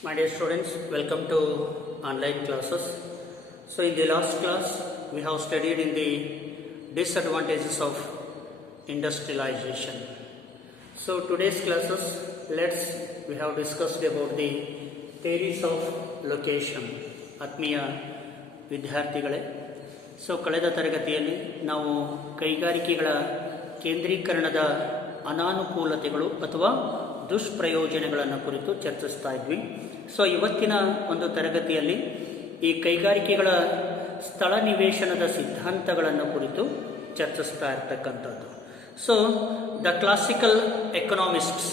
My dear students, welcome to online classes. So in the last class, we have studied in the disadvantages of industrialization. So today's classes, we have discussed about the theories of location. ಆತ್ಮೀಯ ವಿದ್ಯಾರ್ಥಿಗಳೇ, so ಕಳೆದ ತರಗತಿಯಲ್ಲಿ ನಾವು ಕೈಗಾರಿಕೆಗಳ ಕೇಂದ್ರೀಕರಣದ ಅನಾನುಕೂಲತೆಗಳು ಅಥವಾ ದುಷ್ಪ್ರಯೋಜನಗಳನ್ನು ಕುರಿತು ಚರ್ಚಿಸ್ತಾ ಇದ್ವಿ. ಸೊ ಇವತ್ತಿನ ಒಂದು ತರಗತಿಯಲ್ಲಿ ಈ ಕೈಗಾರಿಕೆಗಳ ಸ್ಥಳ ನಿವೇಶನದ ಸಿದ್ಧಾಂತಗಳನ್ನು ಕುರಿತು ಚರ್ಚಿಸ್ತಾ ಇರ್ತಕ್ಕಂಥದ್ದು. So the classical economists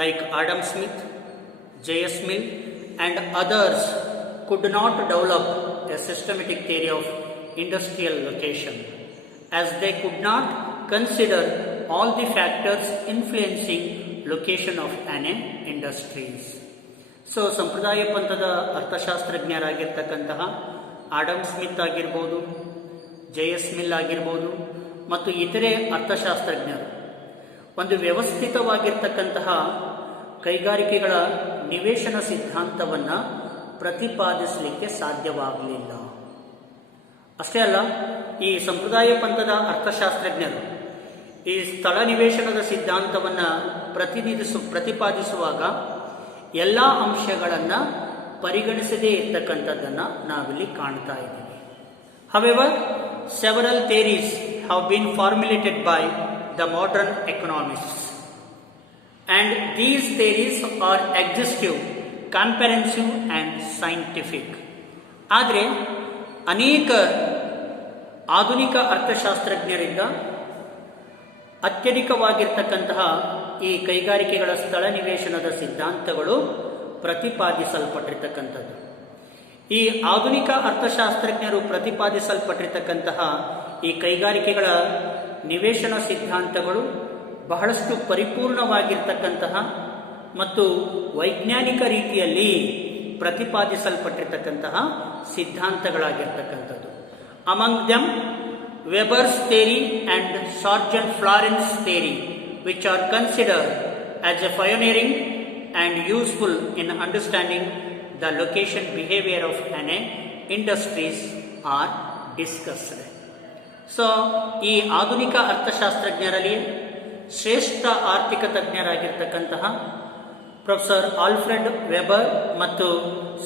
like Adam Smith, J.S. Mill and others could not develop a systematic theory of industrial location, as they could not consider all the factors influencing location of an industries. So ಸಂಪ್ರದಾಯ ಪಂಥದ ಅರ್ಥಶಾಸ್ತ್ರಜ್ಞರಾಗಿರ್ತಕ್ಕಂತಹ Adam Smith ಆಗಿರ್ಬೋದು, J.S. Mill ಆಗಿರ್ಬೋದು ಮತ್ತು ಇತರೆ ಅರ್ಥಶಾಸ್ತ್ರಜ್ಞರು ಒಂದು ವ್ಯವಸ್ಥಿತವಾಗಿರ್ತಕ್ಕಂತಹ ಕೈಗಾರಿಕೆಗಳ ನಿವೇಶನ ಸಿದ್ಧಾಂತವನ್ನು ಪ್ರತಿಪಾದಿಸಲಿಕ್ಕೆ ಸಾಧ್ಯವಾಗಲಿಲ್ಲ. ಅಷ್ಟೇ ಅಲ್ಲ, ಈ ಸಂಪ್ರದಾಯ ಪಂಥದ ಅರ್ಥಶಾಸ್ತ್ರಜ್ಞರು ಈ ಸ್ಥಳ ನಿವೇಶನದ ಸಿದ್ಧಾಂತವನ್ನು ಪ್ರತಿಪಾದಿಸುವಾಗ ಎಲ್ಲ ಅಂಶಗಳನ್ನು ಪರಿಗಣಿಸದೇ ಇರ್ತಕ್ಕಂಥದ್ದನ್ನು ನಾವಿಲ್ಲಿ ಕಾಣ್ತಾ ಇದ್ದೀವಿ. However, several theories have been formulated by the modern economists, and these theories are exhaustive, comprehensive and scientific. ಆದರೆ ಅನೇಕ ಆಧುನಿಕ ಅರ್ಥಶಾಸ್ತ್ರಜ್ಞರಿಂದ ಅತ್ಯಧಿಕವಾಗಿರ್ತಕ್ಕಂತಹ ಈ ಕೈಗಾರಿಕೆಗಳ ಸ್ಥಳ ನಿವೇಶನದ ಸಿದ್ಧಾಂತಗಳು ಪ್ರತಿಪಾದಿಸಲ್ಪಟ್ಟಿರ್ತಕ್ಕಂಥದ್ದು. ಈ ಆಧುನಿಕ ಅರ್ಥಶಾಸ್ತ್ರಜ್ಞರು ಪ್ರತಿಪಾದಿಸಲ್ಪಟ್ಟಿರ್ತಕ್ಕಂತಹ ಈ ಕೈಗಾರಿಕೆಗಳ ನಿವೇಶನ ಸಿದ್ಧಾಂತಗಳು ಬಹಳಷ್ಟು ಪರಿಪೂರ್ಣವಾಗಿರ್ತಕ್ಕಂತಹ ಮತ್ತು ವೈಜ್ಞಾನಿಕ ರೀತಿಯಲ್ಲಿ ಪ್ರತಿಪಾದಿಸಲ್ಪಟ್ಟಿರ್ತಕ್ಕಂತಹ ಸಿದ್ಧಾಂತಗಳಾಗಿರ್ತಕ್ಕಂಥದ್ದು. Among them Weber's theory and Sargent Florence theory, which are considered as a pioneering and useful in understanding the location behavior of an industries, are discussed. So ಈ ಆಧುನಿಕ ಅರ್ಥಶಾಸ್ತ್ರಜ್ಞರಲ್ಲಿ ಶ್ರೇಷ್ಠ ಆರ್ಥಿಕ ತಜ್ಞರಾಗಿರ್ತಕ್ಕಂತಹ ಪ್ರೊಫೆಸರ್ ಆಲ್ಫ್ರೆಡ್ ವೆಬರ್ ಮತ್ತು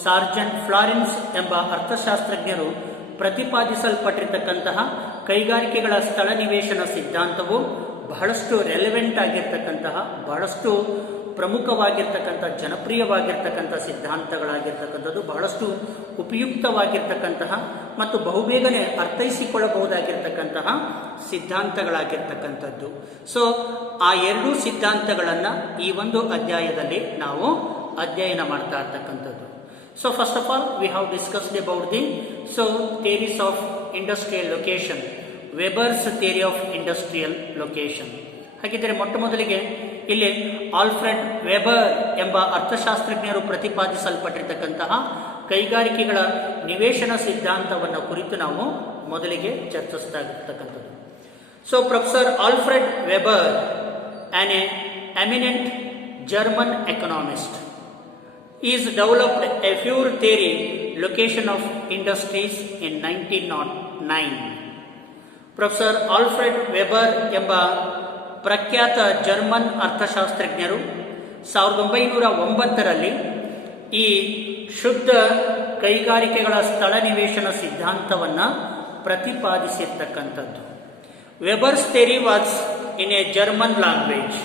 ಸಾರ್ಜೆಂಟ್ ಫ್ಲಾರೆನ್ಸ್ ಎಂಬ ಅರ್ಥಶಾಸ್ತ್ರಜ್ಞರು ಪ್ರತಿಪಾದಿಸಲ್ಪಟ್ಟಿರ್ತಕ್ಕಂತಹ ಕೈಗಾರಿಕೆಗಳ ಸ್ಥಳ ನಿವೇಶನ ಸಿದ್ಧಾಂತವು ಬಹಳಷ್ಟು ರೆಲೆವೆಂಟ್ ಆಗಿರ್ತಕ್ಕಂತಹ, ಬಹಳಷ್ಟು ಪ್ರಮುಖವಾಗಿರ್ತಕ್ಕಂಥ, ಜನಪ್ರಿಯವಾಗಿರ್ತಕ್ಕಂಥ ಸಿದ್ಧಾಂತಗಳಾಗಿರ್ತಕ್ಕಂಥದ್ದು, ಬಹಳಷ್ಟು ಉಪಯುಕ್ತವಾಗಿರ್ತಕ್ಕಂತಹ ಮತ್ತು ಬಹುಬೇಗನೆ ಅರ್ಥೈಸಿಕೊಳ್ಳಬಹುದಾಗಿರ್ತಕ್ಕಂತಹ ಸಿದ್ಧಾಂತಗಳಾಗಿರ್ತಕ್ಕಂಥದ್ದು. ಸೊ ಆ ಎರಡೂ ಸಿದ್ಧಾಂತಗಳನ್ನು ಈ ಒಂದು ಅಧ್ಯಾಯದಲ್ಲಿ ನಾವು ಅಧ್ಯಯನ ಮಾಡ್ತಾ ಇರ್ತಕ್ಕಂಥದ್ದು. So first of all, we have discussed about the theories of industrial location, Weber's theory of industrial location. ಹಾಗಿದ್ದರೆ ಮೊಟ್ಟ ಮೊದಲಿಗೆ ಇಲ್ಲಿ ಆಲ್ಫ್ರೆಡ್ ವೆಬರ್ ಎಂಬ ಅರ್ಥಶಾಸ್ತ್ರಜ್ಞರು ಪ್ರತಿಪಾದಿಸಲ್ಪಟ್ಟಿರ್ತಕ್ಕಂತಹ ಕೈಗಾರಿಕೆಗಳ ನಿವೇಶನ ಸಿದ್ಧಾಂತವನ್ನು ಕುರಿತು ನಾವು ಮೊದಲಿಗೆ ಚರ್ಚಿಸ್ತಾ ಇರ್ತಕ್ಕಂಥದ್ದು. So professor Alfred weber, an eminent German economist, is developed a pure theory location of industries in 1909. Professor Alfred weber ಎಂಬ ಪ್ರಖ್ಯಾತ ಜರ್ಮನ್ ಅರ್ಥಶಾಸ್ತ್ರಜ್ಞರು 1909ರಲ್ಲಿ ಈ ಶುದ್ಧ ಕೈಗಾರಿಕೆಗಳ ಸ್ಥಳ ನಿವೇಶನ ಸಿದ್ಧಾಂತವನ್ನು ಪ್ರತಿಪಾದಿಸಿರ್ತಕ್ಕಂಥದ್ದು. Weber's theory was in a German language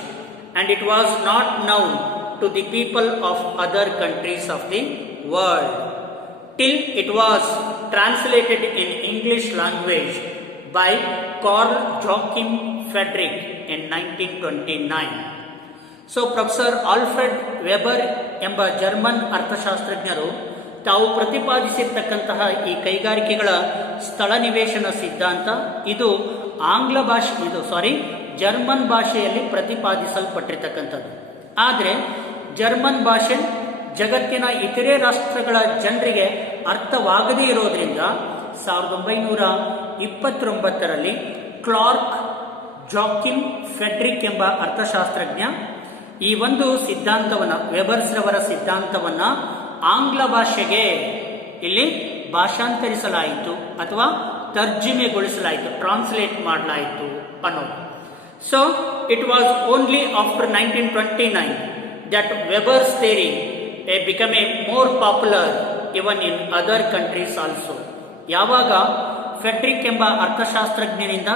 and it was not known to the people of other countries of the world till it was translated in English language by Carl Joachim Friedrich in 1929. So professor Alfred weber ಎಂಬ German ಅರ್ಥಶಾಸ್ತ್ರಜ್ಞರು ತಾವು ಪ್ರತಿಪಾದಿಸಿರ್ತಕ್ಕಂತಹ ಈ ಕೈಗಾರಿಕೆಗಳ ಸ್ಥಳ ನಿವೇಶನ ಸಿದ್ಧಾಂತ ಇದು German ಭಾಷೆಯಲ್ಲಿ ಪ್ರತಿಪಾದಿಸಲ್ಪಟ್ಟಿರ್ತಕ್ಕಂಥದ್ದು. ಆದರೆ ಜರ್ಮನ್ ಭಾಷೆ ಜಗತ್ತಿನ ಇತರೆ ರಾಷ್ಟ್ರಗಳ ಜನರಿಗೆ ಅರ್ಥವಾಗದೇ ಇರೋದ್ರಿಂದ 1929ರಲ್ಲಿ ಕ್ಲಾರ್ಕ್ ಜಾಕಿಮ್ ಫೆಡ್ರಿಕ್ ಎಂಬ ಅರ್ಥಶಾಸ್ತ್ರಜ್ಞ ಈ ಒಂದು ಸಿದ್ಧಾಂತವನ್ನು, ವೆಬರ್ಸ್ ರವರ ಸಿದ್ಧಾಂತವನ್ನು ಆಂಗ್ಲ ಭಾಷೆಗೆ ಇಲ್ಲಿ ಭಾಷಾಂತರಿಸಲಾಯಿತು ಅಥವಾ ತರ್ಜುಮೆಗೊಳಿಸಲಾಯಿತು, ಟ್ರಾನ್ಸ್ಲೇಟ್ ಮಾಡಲಾಯಿತು ಅನ್ನೋದು. So it was only after 1929 that Weber's theory became more popular even in other countries also. ಯಾವಾಗ ಫೆಡ್ರಿಕ್ ಎಂಬ ಅರ್ಥಶಾಸ್ತ್ರಜ್ಞನಿಂದ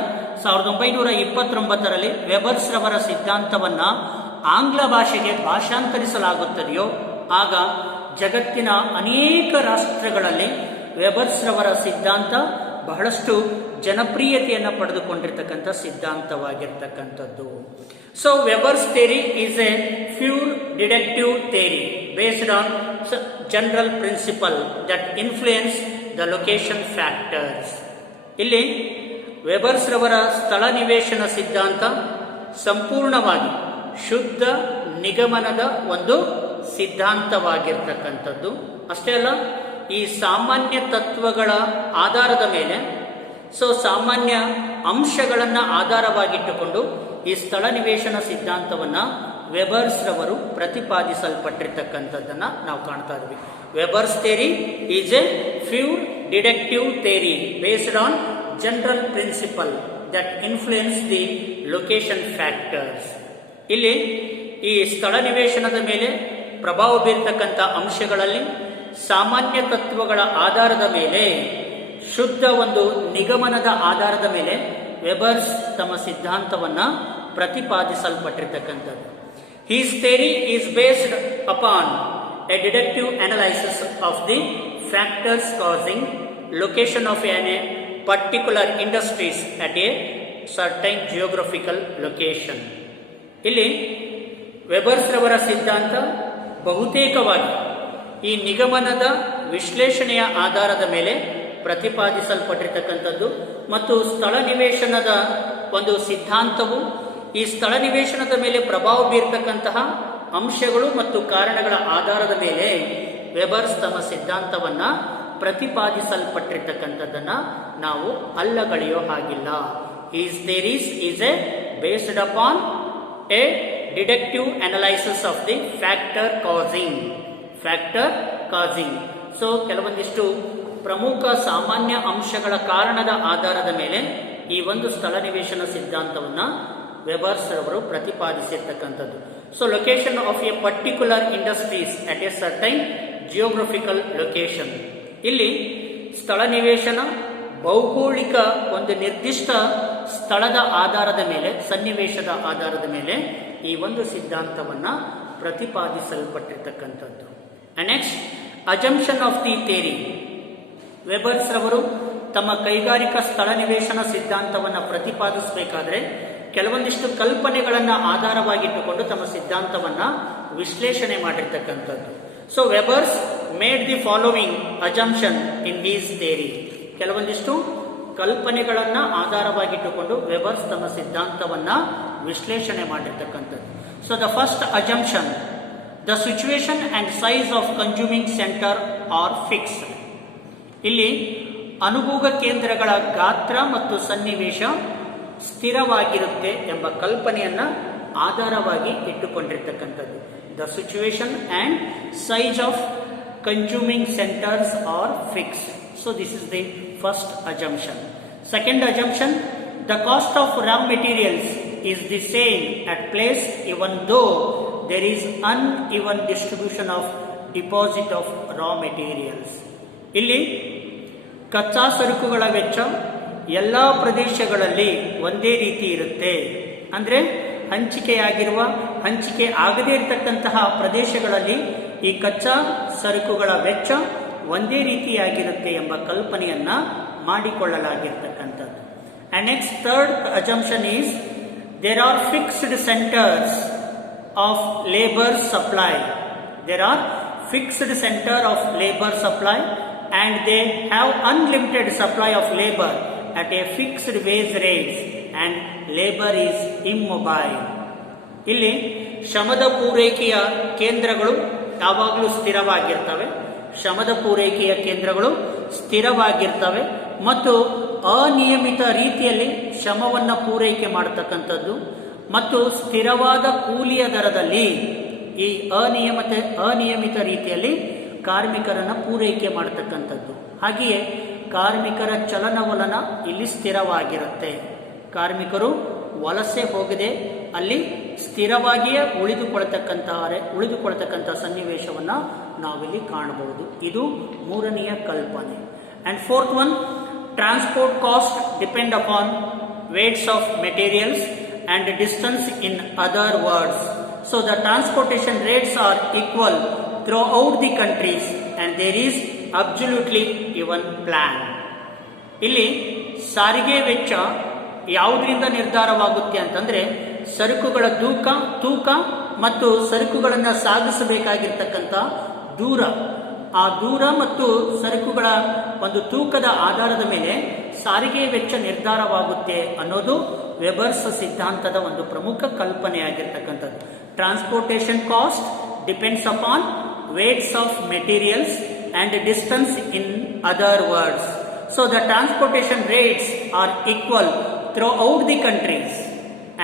1929ರಲ್ಲಿ ವೆಬರ್ಸ್ ರವರ ಸಿದ್ಧಾಂತವನ್ನ ಆಂಗ್ಲ ಭಾಷೆಗೆ ಭಾಷಾಂತರಿಸಲಾಗುತ್ತದೆಯೋ ಆಗ ಜಗತ್ತಿನ ಅನೇಕ ರಾಷ್ಟ್ರಗಳಲ್ಲಿ ವೆಬರ್ಸ್ ರವರ ಸಿದ್ಧಾಂತ ಬಹಳಷ್ಟು ಜನಪ್ರಿಯತೆಯನ್ನು ಪಡೆದುಕೊಂಡಿರ್ತಕ್ಕಂಥ ಸಿದ್ಧಾಂತವಾಗಿರ್ತಕ್ಕಂಥದ್ದು. So Weber's theory is a pure deductive theory based on general principle that influence the location factors. ಇಲ್ಲಿ ವೆಬರ್ಸ್ ರವರ ಸ್ಥಳ ನಿವೇಶನ ಸಿದ್ಧಾಂತ ಸಂಪೂರ್ಣವಾಗಿ ಶುದ್ಧ ನಿಗಮನದ ಒಂದು ಸಿದ್ಧಾಂತವಾಗಿರ್ತಕ್ಕಂಥದ್ದು. ಅಷ್ಟೇ ಅಲ್ಲ, ಈ ಸಾಮಾನ್ಯ ತತ್ವಗಳ ಆಧಾರದ ಮೇಲೆ, ಸಾಮಾನ್ಯ ಅಂಶಗಳನ್ನು ಆಧಾರವಾಗಿಟ್ಟುಕೊಂಡು ಈ ಸ್ಥಳ ನಿವೇಶನ ಸಿದ್ಧಾಂತವನ್ನು ವೆಬರ್ಸ್ ರವರು ಪ್ರತಿಪಾದಿಸಲ್ಪಟ್ಟಿರ್ತಕ್ಕಂಥದ್ದನ್ನು ನಾವು ಕಾಣ್ತಾ ಇದ್ವಿ. Weber's theory is a pure deductive theory based on general principle that influence the location factors. ಇಲ್ಲಿ ಈ ಸ್ಥಳ ನಿವೇಶನದ ಮೇಲೆ ಪ್ರಭಾವ ಬೀರ್ತಕ್ಕಂಥ ಅಂಶಗಳಲ್ಲಿ ಸಾಮಾನ್ಯ ತತ್ವಗಳ ಆಧಾರದ ಮೇಲೆ, ಶುದ್ಧ ಒಂದು ನಿಗಮನದ ಆಧಾರದ ಮೇಲೆ ವೆಬರ್ಸ್ ತಮ್ಮ ಸಿದ್ಧಾಂತವನ್ನು ಪ್ರತಿಪಾದಿಸಲ್ಪಟ್ಟಿರ್ತಕ್ಕಂಥದ್ದು. His theory is based upon a deductive analysis of the factors causing location of a particular industries at a certain geographical location. ಇಲ್ಲಿ ವೆಬರ್ಸ್ ರವರ ಸಿದ್ಧಾಂತ ಬಹುತೇಕವಾಗಿ ಈ ನಿಗಮನದ ವಿಶ್ಲೇಷಣೆಯ ಆಧಾರದ ಮೇಲೆ ಪ್ರತಿಪಾದಿಸಲ್ಪಟ್ಟಿರ್ತಕ್ಕಂಥದ್ದು ಮತ್ತು ಸ್ಥಳ ನಿವೇಶನದ ಒಂದು ಸಿದ್ಧಾಂತವು ಈ ಸ್ಥಳ ನಿವೇಶನದ ಮೇಲೆ ಪ್ರಭಾವ ಬೀರ್ತಕ್ಕಂತಹ ಅಂಶಗಳು ಮತ್ತು ಕಾರಣಗಳ ಆಧಾರದ ಮೇಲೆ ವೆಬರ್ಸ್ ತಮ್ಮ ಸಿದ್ಧಾಂತವನ್ನು ಪ್ರತಿಪಾದಿಸಲ್ಪಟ್ಟಿರ್ತಕ್ಕಂಥದ್ದನ್ನು ನಾವು ಅಲ್ಲಗಳೆಯೋ ಹಾಗಿಲ್ಲ. His theories is a based upon a deductive analysis of the factor causing. So ಕೆಲವೊಂದಿಷ್ಟು ಪ್ರಮುಖ ಸಾಮಾನ್ಯ ಅಂಶಗಳ ಕಾರಣದ ಆಧಾರದ ಮೇಲೆ ಈ ಒಂದು ಸ್ಥಳ ನಿವೇಶನ ಸಿದ್ಧಾಂತವನ್ನು ವೆಬರ್ಸ್ ಅವರು ಪ್ರತಿಪಾದಿಸಿರ್ತಕ್ಕಂಥದ್ದು. So location of a particular industries at a certain geographical location. ಇಲ್ಲಿ ಸ್ಥಳ ನಿವೇಶನ ಭೌಗೋಳಿಕ ಒಂದು ನಿರ್ದಿಷ್ಟ ಸ್ಥಳದ ಆಧಾರದ ಮೇಲೆ, ಸನ್ನಿವೇಶದ ಆಧಾರದ ಮೇಲೆ ಈ ಒಂದು ಸಿದ್ಧಾಂತವನ್ನು ಪ್ರತಿಪಾದಿಸಲ್ಪಟ್ಟಿರ್ತಕ್ಕಂಥದ್ದು. Next, assumption of the theory. Weber's ರವರು ತಮ್ಮ ಕೈಗಾರಿಕಾ ಸ್ಥಳ ನಿವೇಶನ ಸಿದ್ಧಾಂತವನ್ನು ಪ್ರತಿಪಾದಿಸಬೇಕಾದ್ರೆ ಕೆಲವೊಂದಿಷ್ಟು ಕಲ್ಪನೆಗಳನ್ನು ಆಧಾರವಾಗಿಟ್ಟುಕೊಂಡು ತಮ್ಮ ಸಿದ್ಧಾಂತವನ್ನು ವಿಶ್ಲೇಷಣೆ ಮಾಡಿರ್ತಕ್ಕಂಥದ್ದು. So Weber's made the following assumption in his theory. ಕೆಲವೊಂದಿಷ್ಟು ಕಲ್ಪನೆಗಳನ್ನು ಆಧಾರವಾಗಿಟ್ಟುಕೊಂಡು ವೆಬರ್ಸ್ ತಮ್ಮ ಸಿದ್ಧಾಂತವನ್ನು ವಿಶ್ಲೇಷಣೆ ಮಾಡಿರ್ತಕ್ಕಂಥದ್ದು. So the first assumption, the situation and size of consuming center are fixed. ಇಲ್ಲಿ ಅನುಭೋಗ ಕೇಂದ್ರಗಳ ಗಾತ್ರ ಮತ್ತು ಸನ್ನಿವೇಶ ಸ್ಥಿರವಾಗಿರುತ್ತೆ ಎಂಬ ಕಲ್ಪನೆಯನ್ನು ಆಧಾರವಾಗಿ ಇಟ್ಟುಕೊಂಡಿರ್ತಕ್ಕಂಥದ್ದು. The situation and size of consuming centers are fixed. So this is the first assumption. Second assumption, the cost of raw materials is the same at place even though there is uneven distribution of deposit of raw materials. ಇಲ್ಲಿ ಕಚ್ಚಾ ಸರಕುಗಳ ವೆಚ್ಚ ಎಲ್ಲ ಪ್ರದೇಶಗಳಲ್ಲಿ ಒಂದೇ ರೀತಿ ಇರುತ್ತೆ. ಅಂದರೆ ಹಂಚಿಕೆ ಆಗದೇ ಇರತಕ್ಕಂತಹ ಪ್ರದೇಶಗಳಲ್ಲಿ ಈ ಕಚ್ಚಾ ಸರಕುಗಳ ವೆಚ್ಚ ಒಂದೇ ರೀತಿಯಾಗಿರುತ್ತೆ ಎಂಬ ಕಲ್ಪನೆಯನ್ನು ಮಾಡಿಕೊಳ್ಳಲಾಗಿರ್ತಕ್ಕಂಥದ್ದು. And next, third assumption is there are fixed centers of labor supply. There are fixed center of labor supply and they have unlimited supply of labor at a fixed wage rates and labor is immobile. ಇಲ್ಲಿ ಶ್ರಮದ ಪೂರೈಕೆಯ ಕೇಂದ್ರಗಳು ಯಾವಾಗಲೂ ಸ್ಥಿರವಾಗಿರ್ತವೆ ಮತ್ತು ಅನಿಯಮಿತ ರೀತಿಯಲ್ಲಿ ಶ್ರಮವನ್ನು ಪೂರೈಕೆ ಮಾಡತಕ್ಕಂಥದ್ದು ಮತ್ತು ಸ್ಥಿರವಾದ ಕೂಲಿಯ ದರದಲ್ಲಿ ಈ ಅನಿಯಮಿತ ರೀತಿಯಲ್ಲಿ ಕಾರ್ಮಿಕರನ್ನ ಪೂರೈಕೆ ಮಾಡತಕ್ಕಂಥದ್ದು. ಹಾಗೆಯೇ ಕಾರ್ಮಿಕರ ಚಲನವಲನ ಇಲ್ಲಿ ಸ್ಥಿರವಾಗಿರುತ್ತೆ. ಕಾರ್ಮಿಕರು ವಲಸೆ ಹೋಗದೆ ಅಲ್ಲಿ ಸ್ಥಿರವಾಗಿಯೇ ಉಳಿದುಕೊಳ್ತಕ್ಕಂಥ ಸನ್ನಿವೇಶವನ್ನ ನಾವಿಲ್ಲಿ ಕಾಣಬಹುದು. ಇದು ಮೂರನೆಯ ಕಲ್ಪನೆ. And fourth one, transport cost depend upon weights of materials and distance. In other words, so the transportation rates are equal throughout the countries and there is absolutely even plan. ಇಲ್ಲಿ ಸಾರಿಗೆ ವೆಚ್ಚ ಯಾವುದರಿಂದ ನಿರ್ಧಾರವಾಗುತ್ತೆ ಅಂತಂದ್ರೆ ಸರಕುಗಳ ತೂಕ ಮತ್ತು ಸರಕುಗಳನ್ನು ಸಾಗಿಸಬೇಕಾಗಿರ್ತಕ್ಕಂಥ ದೂರ, ಆ ದೂರ ಮತ್ತು ಸರಕುಗಳ ಒಂದು ತೂಕದ ಆಧಾರದ ಮೇಲೆ ಸಾರಿಗೆ ವೆಚ್ಚ ನಿರ್ಧಾರವಾಗುತ್ತೆ ಅನ್ನೋದು ವೆಬರ್ಸ್ ಸಿದ್ಧಾಂತದ ಒಂದು ಪ್ರಮುಖ ಕಲ್ಪನೆಯಾಗಿರ್ತಕ್ಕಂಥದ್ದು. Transportation cost depends upon weights of materials and distance. In other words, so the transportation rates are equal throughout the countries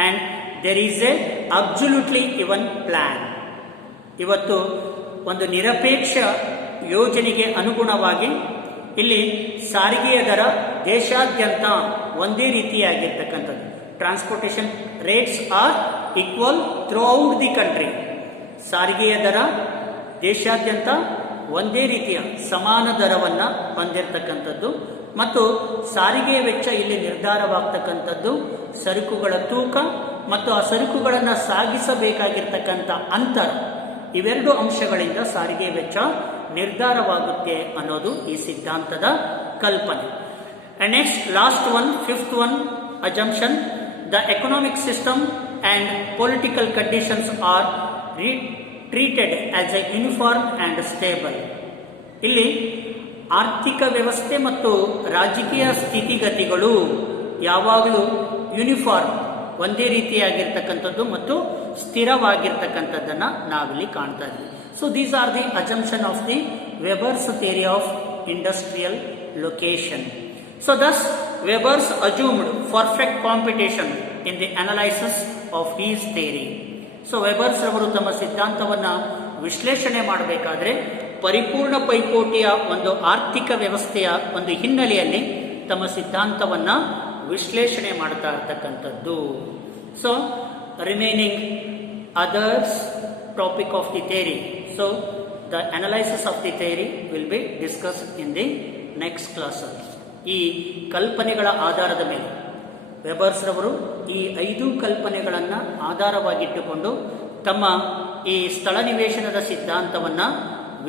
and there is a absolutely even plan. ಇವತ್ತು ಒಂದು ನಿರಪೇಕ್ಷ ಯೋಜನೆಗೆ ಅನುಗುಣವಾಗಿ ಇಲ್ಲಿ ಸಾರಿಗೆಯ ದರ ದೇಶಾದ್ಯಂತ ಒಂದೇ ರೀತಿಯಾಗಿರ್ತಕ್ಕಂಥದ್ದು. Transportation rates are equal throughout the country. ಸಾರಿಗೆಯ ದರ ದೇಶಾದ್ಯಂತ ಒಂದೇ ರೀತಿಯ ಸಮಾನ ದರವನ್ನು ಹೊಂದಿರತಕ್ಕಂಥದ್ದು ಮತ್ತು ಸಾರಿಗೆ ವೆಚ್ಚ ಇಲ್ಲಿ ನಿರ್ಧಾರವಾಗ್ತಕ್ಕಂಥದ್ದು ಸರಕುಗಳ ತೂಕ ಮತ್ತು ಆ ಸರಕುಗಳನ್ನು ಸಾಗಿಸಬೇಕಾಗಿರ್ತಕ್ಕಂಥ ಅಂತರ. ಇವೆರಡು ಅಂಶಗಳಿಂದ ಸಾರಿಗೆ ವೆಚ್ಚ ನಿರ್ಧಾರವಾಗುತ್ತೆ ಅನ್ನೋದು ಈ ಸಿದ್ಧಾಂತದ ಕಲ್ಪನೆ. And next last one, fifth one assumption, the economic system and political conditions are treated as A uniform and stable. ಇಲ್ಲಿ ಆರ್ಥಿಕ ವ್ಯವಸ್ಥೆ ಮತ್ತು ರಾಜಕೀಯ ಸ್ಥಿತಿಗತಿಗಳು ಯಾವಾಗಲೂ ಯೂನಿಫಾರ್ಮ್ ಒಂದೇ ರೀತಿಯಾಗಿರ್ತಕ್ಕಂಥದ್ದು ಮತ್ತು ಸ್ಥಿರವಾಗಿರ್ತಕ್ಕಂಥದ್ದನ್ನು ನಾವಿಲ್ಲಿ ಕಾಣ್ತಾ ಇದ್ದೀವಿ. So these are the assumption of the Weber's theory of industrial location. So thus Weber's assumed perfect competition in the analysis of his theory. So Weber's ರವರು ತಮ್ಮ ಸಿದ್ಧಾಂತವನ್ನ ವಿಶ್ಲೇಷಣೆ ಮಾಡಬೇಕಾದ್ರೆ ಪರಿಪೂರ್ಣ ಪೈಪೋಟಿಯ ಒಂದು ಆರ್ಥಿಕ ವ್ಯವಸ್ಥೆಯ ಒಂದು ಹಿನ್ನೆಲೆಯಲ್ಲಿ ತಮ್ಮ ಸಿದ್ಧಾಂತವನ್ನ ವಿಶ್ಲೇಷಣೆ ಮಾಡ್ತಾ ಇರತಕ್ಕಂಥದ್ದು. So remaining others topic of the theory. So the analysis of the theory will be discussed in the next classes. ಈ ಕಲ್ಪನೆಗಳ ಆಧಾರದ ಮೇಲೆ ವೆಬರ್ಸ್ ರವರು ಈ 5 ಕಲ್ಪನೆಗಳನ್ನು ಆಧಾರವಾಗಿಟ್ಟುಕೊಂಡು ತಮ್ಮ ಈ ಸ್ಥಳ ನಿವೇಶನದ ಸಿದ್ಧಾಂತವನ್ನ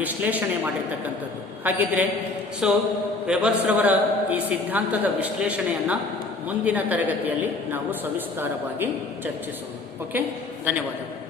ವಿಶ್ಲೇಷಣೆ ಮಾಡಿರ್ತಕ್ಕಂಥದ್ದು. ಹಾಗಿದ್ರೆ ವೆಬರ್ಸ್ ರವರ ಈ ಸಿದ್ಧಾಂತದ ವಿಶ್ಲೇಷಣೆಯನ್ನ ಮುಂದಿನ ತರಗತಿಯಲ್ಲಿ ನಾವು ಸವಿಸ್ತಾರವಾಗಿ ಚರ್ಚಿಸೋಣ. ಓಕೆ, ಧನ್ಯವಾದಗಳು.